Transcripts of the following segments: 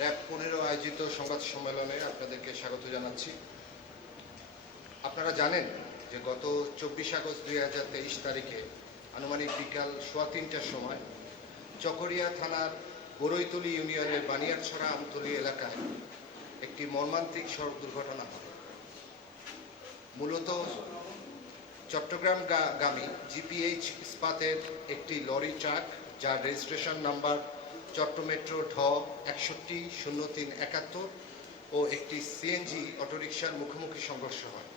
RAB পনেরো আয়োজিত সংবাদ সম্মেলনে আপনাদেরকে স্বাগত জানাচ্ছি। আপনারা জানেন যে গত চব্বিশ আগস্ট দুই হাজার তেইশ তারিখে আনুমানিক বিকাল সোয়া তিনটার সময় চকরিয়া থানার বড়ইতলি ইউনিয়নের বানিয়ারছড়া আমতলি এলাকায় একটি মর্মান্তিক সড়ক দুর্ঘটনা হয় মূলত চট্টগ্রাম গামী জিপিএইচ ইস্পাতের একটি লরি ট্রাক, যার রেজিস্ট্রেশন নাম্বার চট্টমেট্রো ঢ একষট্টি শূন্য তিন একাত্তর ও একটি সিএনজি অটোরিকশার মুখোমুখি সংঘর্ষ হয়।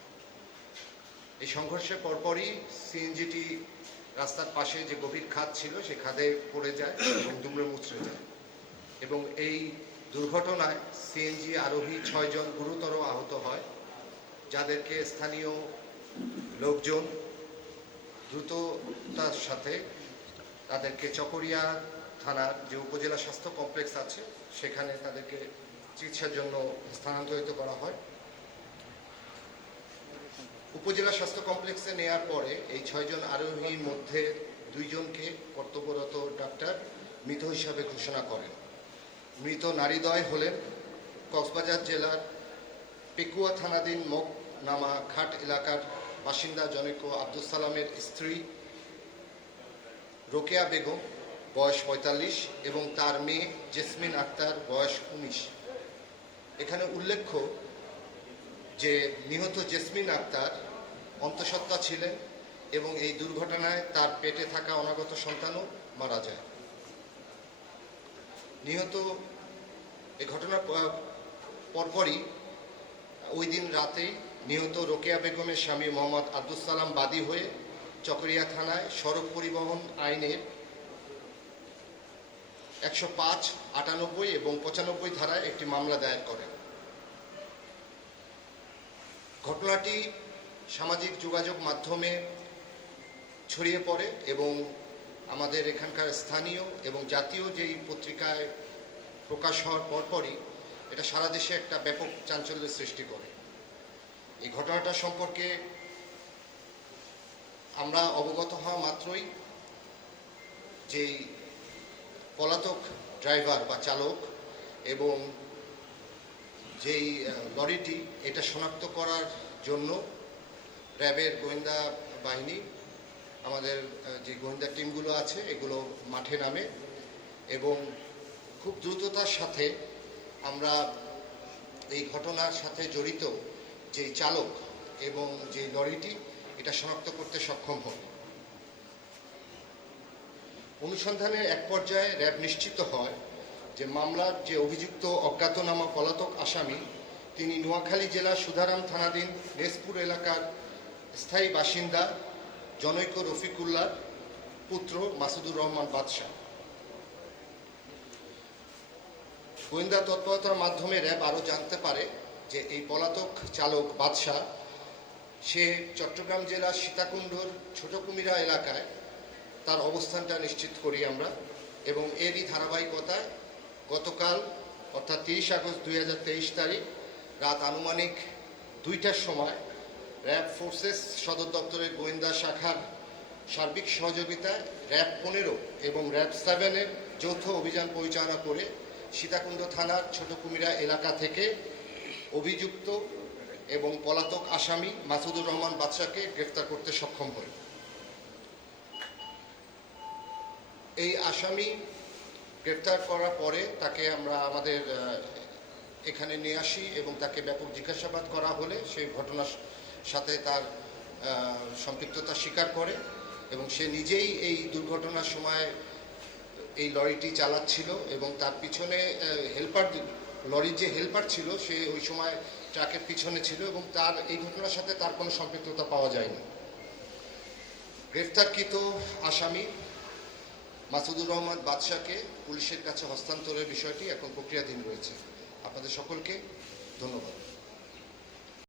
এই সংঘর্ষের পরপরই সিএনজিটি রাস্তার পাশে যে গভীর খাদ ছিল, সে খাদে পড়ে যায় এবং দুমড়ে মুচড়ে যায়। এবং এই দুর্ঘটনায় সিএনজি আরোহী ছয়জন গুরুতর আহত হয়, যাদেরকে স্থানীয় লোকজন দ্রুততার সাথে তাদেরকে চকরিয়া থানার যে উপজেলা স্বাস্থ্য কমপ্লেক্স আছে, সেখানে তাদেরকে চিকিৎসার জন্য স্থানান্তরিত করা হয়। উপজেলা স্বাস্থ্য কমপ্লেক্সে নেওয়ার পরে এই ছয়জন আরোহীর মধ্যে দুইজনকে কর্তব্যরত ডাক্তার মৃত হিসাবে ঘোষণা করেন। মৃত নারীদ্বয় হলেন কক্সবাজার জেলার পেকুয়া থানাধীন মোক নামা ঘাট এলাকার বাসিন্দা জনৈক আব্দুল সালামের স্ত্রী রোকেয়া বেগম বয়স পঁয়তাল্লিশ এবং তার মেয়ে জেসমিন আক্তার বয়স উনিশ। এখানে উল্লেখ্য যে নিহত জেসমিন আক্তার অন্তঃসত্ত্বা ছিলেন এবং এই দুর্ঘটনায় তার পেটে থাকা অনাগত সন্তানও মারা যায়। নিহত এ ঘটনার প- পরপরই ওই দিন রাতেই নিহত রোকেয়া বেগমের স্বামী মোহাম্মদ আব্দুল সালাম বাদী হয়ে চকরিয়া থানায় সড়ক পরিবহন আইনের একশো পাঁচ, আটানব্বই এবং পঁচানব্বই ধারায় একটি মামলা দায়ের করেন। ঘটনাটি সামাজিক যোগাযোগ মাধ্যমে ছড়িয়ে পড়ে এবং আমাদের এখানকার স্থানীয় এবং জাতীয় যেই পত্রিকায় প্রকাশ হওয়ার পরপরই এটা সারা দেশে একটা ব্যাপক চাঞ্চল্যের সৃষ্টি করে। এই ঘটনাটা সম্পর্কে আমরা অবগত হওয়া মাত্রই যেই পলাতক ড্রাইভার বা চালক এবং যেই লরিটি, এটা শনাক্ত করার জন্য র্যাবের গোয়েন্দা বাহিনী, আমাদের যে গোয়েন্দা টিমগুলো আছে, এগুলো মাঠে নামে এবং খুব দ্রুততার সাথে আমরা এই ঘটনার সাথে জড়িত যে চালক এবং যে লরিটি, এটা শনাক্ত করতে সক্ষম হই। অনুসন্ধানের এক পর্যায়ে র্যাব নিশ্চিত হয় যে মামলার যে অভিযুক্ত অজ্ঞাতনামা পলাতক আসামি, তিনি নোয়াখালী জেলার সুধারাম থানাধীন নেসপুর এলাকার স্থায়ী বাসিন্দা জনৈক রফিকুল্লার পুত্র মাসুদুর রহমান বাদশাহ। গোয়েন্দা তৎপরতার মাধ্যমে র্যাব আরও জানতে পারে যে এই পলাতক চালক বাদশাহ, সে চট্টগ্রাম জেলার সীতাকুণ্ডর ছোট কুমিরা এলাকায় তার অবস্থানটা নিশ্চিত করি আমরা। এবং এরই ধারাবাহিকতায় গতকাল, অর্থাৎ তিরিশ আগস্ট দুই হাজার তেইশ তারিখ, রাত আনুমানিক দুইটার সময় র্যাব ফোর্সেস সদর দপ্তরের গোয়েন্দা শাখার সার্বিক সহযোগিতায় র্যাব পনেরো এবং র্যাব সেভেনের যৌথ অভিযান পরিচালনা করে সীতাকুণ্ড থানার ছোট কুমিরা এলাকা থেকে অভিযুক্ত এবং পলাতক আসামি মাসুদুর রহমান বাদশাকে গ্রেফতার করতে সক্ষম হয় এই আসামি গ্রেপ্তার করার পরে তাকে আমরা আমাদের এখানে নিয়ে আসি এবং তাকে ব্যাপক জিজ্ঞাসাবাদ করা হলে সেই ঘটনার সাথে তার সম্পৃক্ততা স্বীকার করে এবং সে নিজেই এই দুর্ঘটনার সময় এই লরিটি চালাচ্ছিল এবং তার পিছনে হেল্পার, লরির যে হেল্পার ছিল সে ওই সময় ট্রাকের পিছনে ছিল এবং তার এই ঘটনার সাথে তার কোনো সম্পৃক্ততা পাওয়া যায়নি। গ্রেফতারকৃত আসামি মাসুদুর রহমান বাদশাকে পুলিশের কাছে হস্তান্তরের বিষয়টি এখন প্রক্রিয়াধীন রয়েছে। আপনাদের সকলকে ধন্যবাদ।